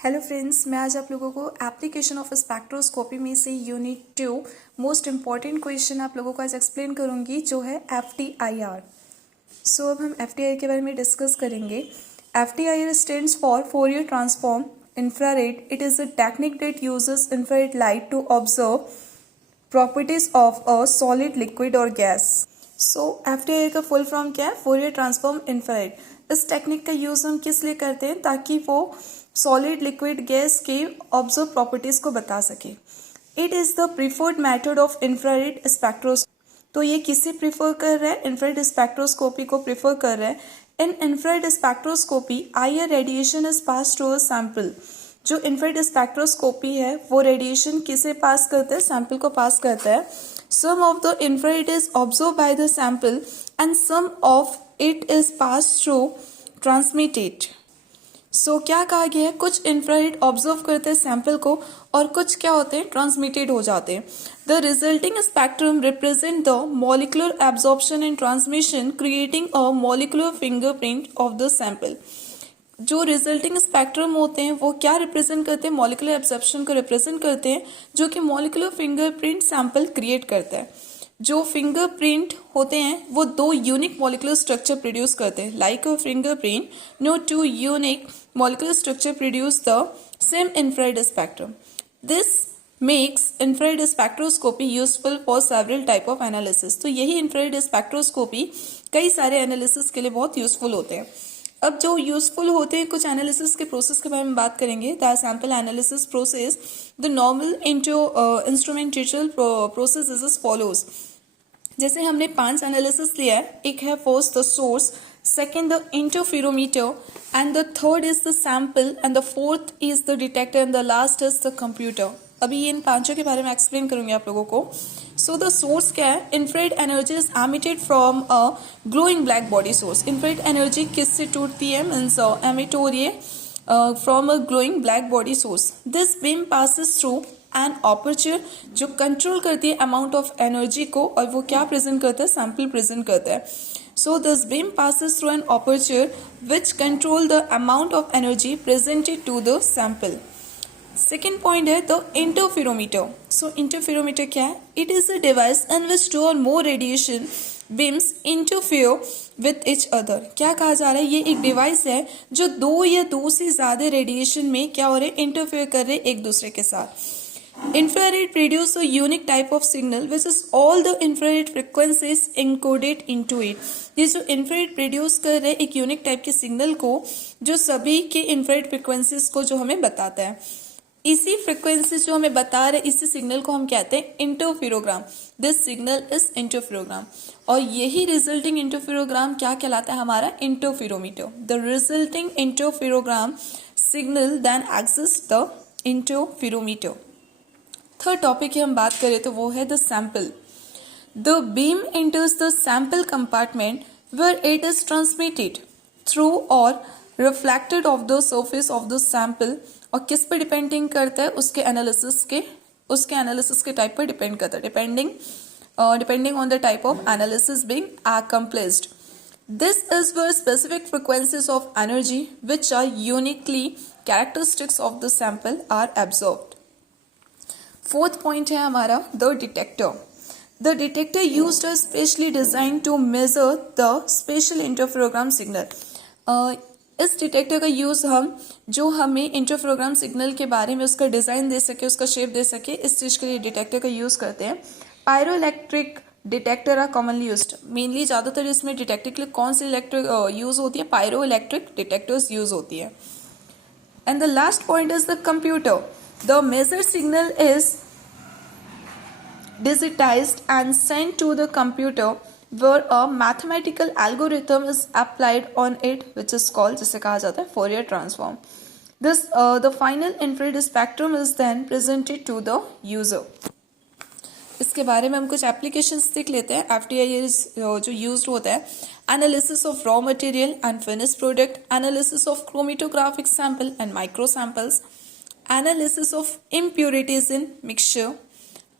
Hello friends, मैं आज आप लोगों को एप्लीकेशन ऑफ स्पेक्ट्रोस्कोपी में से यूनिट 2 मोस्ट इम्पॉर्टेंट क्वेश्चन आप लोगों को आज एक्सप्लेन करूंगी, जो है FTIR। अब हम FTIR के बारे में डिस्कस करेंगे। FTIR stands for Fourier transform infrared. It is a technique that uses infrared light to observe properties of a solid, liquid और गैस। FTIR का फुल फॉर्म क्या है? Fourier transform infrared. इस टेक्निक का यूज हम किस लिए करते हैं? ताकि वो सॉलिड, लिक्विड, गैस के ऑब्जर्व प्रॉपर्टीज को बता सके। It is the preferred method of infrared spectroscopy. तो ये किसे प्रिफर कर रहा है? इंफ्रारेड स्पेक्ट्रोस्कोपी को प्रिफर कर रहा है। In infrared spectroscopy IR radiation is pass to a sample. जो इंफ्रारेड स्पेक्ट्रोस्कोपी है वो रेडिएशन किसे पास करता है? सैंपल को पास करता है। Some of the infrared is observe by the sample and some of it is pass through transmitted. क्या कहा गया है? कुछ इंफ्रारेड ऑब्जर्व करते हैं सैंपल को और कुछ क्या होते हैं? ट्रांसमिटेड हो जाते हैं। The resulting spectrum represent the molecular absorption and transmission, creating a molecular fingerprint of the sample. जो रिजल्टिंग स्पेक्ट्रम होते हैं वो क्या रिप्रेजेंट करते हैं? मॉलिक्यूलर एब्जॉर्प्शन को रिप्रेजेंट करते हैं, जो कि मॉलिक्यूलर फिंगरप्रिंट सैंपल क्रिएट करता है। जो फिंगरप्रिंट होते हैं वो दो यूनिक मॉलिक्यूलर स्ट्रक्चर प्रोड्यूस करते हैं। Like a fingerprint, know to unique molecular structure produce the same infrared spectrum. This makes infrared spectroscopy useful for several type of analysis. तो यही infrared spectroscopy कई सारे analysis के लिए बहुत useful होते हैं। अब जो useful होते हैं, कुछ analysis के process के बारे में बात करेंगे। The sample analysis process, the normal instrumental process is as follows. जैसे हमने 5 एनालिसिस लिया है। एक है first the source, second the interferometer, and the third is the sample, and the fourth is the detector, and the last is the computer. अभी ये इन पांचों के बारे में एक्सप्लेन करूंगी आप लोगों को। द सोर्स क्या है? Infrared energy is emitted from a glowing black body source. Infrared energy किससे टूटती है? मीन्स एमिट हो रही है from a glowing black body source. This beam passes through and aperture, जो कंट्रोल करती है अमाउंट ऑफ एनर्जी को, और वो क्या प्रेजेंट करता है? सैंपल प्रेजेंट करता है। This beam passes through an aperture which control the amount of energy presented to the sample. Second point है the interferometer. Interferometer क्या है? It is a device in which two or more radiation beams interfere with each other. क्या कहा जा रहा है? ये एक डिवाइस है जो दो या दो से ज्यादा रेडिएशन में क्या हो रहे हैं? इंटरफेयर कर रहे हैं एक दूसरे के साथ। Infrared produce a unique type of signal which is all the infrared frequencies encoded into it. ये जो infrared produce कर रहे एक यूनिक टाइप के सिग्नल को, जो सभी के infrared frequencies को जो हमें बताता है। इसी frequencies जो हमें बता रहे, इसी सिग्नल को हम कहते हैं interferogram. This signal is interferogram, और यही रिजल्टिंग इंटरफेरोग्राम क्या कहलाता है? हमारा interferometer. The resulting interferogram signal then exits the interferometer. Third topic की हम बात करें तो वो है the sample. The beam enters the sample compartment where it is transmitted through और reflected off the surface of the sample. और किस पे डिपेंडिंग करता है? उसके एनालिसिस के टाइप पर डिपेंड करता है। Depending on the type of analysis being accomplished. This is where specific frequencies of energy which are uniquely characteristics of the sample are absorbed. Fourth point है हमारा the detector. The detector used are specially design to measure the special interferogram signal. इस detector का use हम, जो हमें इंटरफेरोग्राम signal के बारे में उसका डिजाइन दे सके, उसका शेप दे सके, इस चीज के लिए डिटेक्टर का यूज करते हैं। Pyroelectric detector are commonly used. Mainly ज्यादातर इसमें डिटेक्टर के लिए कौन सी इलेक्ट्रिक यूज होती है? पायरोइलेक्ट्रिक डिटेक्टर्स यूज होती है। And the last point is the computer. The measured signal is digitized and sent to the computer where a mathematical algorithm is applied on it, which is called, जिसे कहा जाता है Fourier transform. The final infrared spectrum is then presented to the user. इसके बारे में हम कुछ applications देख लेते हैं। FTIR जो यूज्ड होता है, analysis of raw material and finish product, analysis of chromatographic sample and micro samples, analysis of impurities in mixture,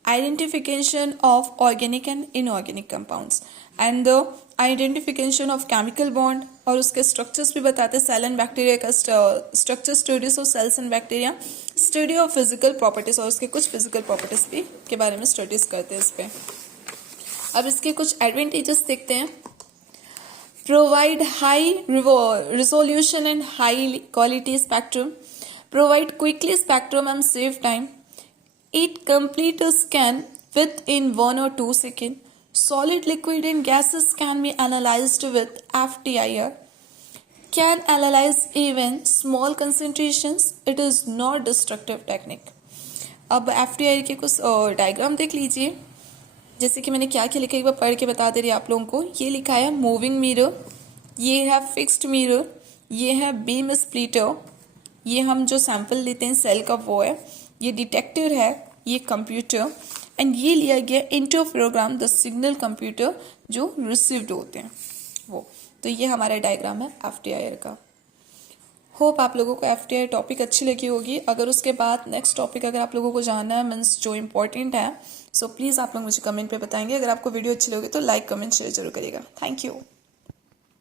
identification of organic and inorganic compounds, and the identification of chemical bond और उसके structures भी बताते हैं, cell and bacteria का structure, studies of cells and bacteria, study of physical properties और उसके कुछ physical properties भी के बारे में स्टडीज करते हैं इस पे। अब इसके कुछ एडवांटेजेस देखते हैं। Provide high resolution and high quality spectrum, provide quickly spectrum and save time, it complete a scan within 1 or 2 seconds. Solid, liquid and gases can be analyzed with FTIR. Can analyze even small concentrations. It is not destructive technique. अब FTIR के कुछ diagram देख लीजिए। जैसे कि मैंने क्या क्या लिखा, एक बार पढ़ के बता दे रही आप लोगों को। ये लिखा है मूविंग मिरर, ये है फिक्स्ड मिरर, ये है बीम स्प्लिटर, ये हम जो सैंपल लेते हैं सेल का वो है, ये डिटेक्टर है, ये कंप्यूटर, एंड ये लिया गया इंटरफेरोग्राम द सिग्नल कंप्यूटर जो रिसीव्ड होते हैं वो। तो ये हमारा डायग्राम है FTIR का। होप आप लोगों को FTIR टॉपिक अच्छी लगी होगी। अगर उसके बाद नेक्स्ट टॉपिक अगर आप लोगों को जानना है मीन्स जो इम्पोर्टेंट है, सो प्लीज़ आप लोग मुझे कमेंट पे बताएंगे। अगर आपको वीडियो अच्छी लगी तो लाइक कमेंट शेयर जरूर करिएगा। Thank you.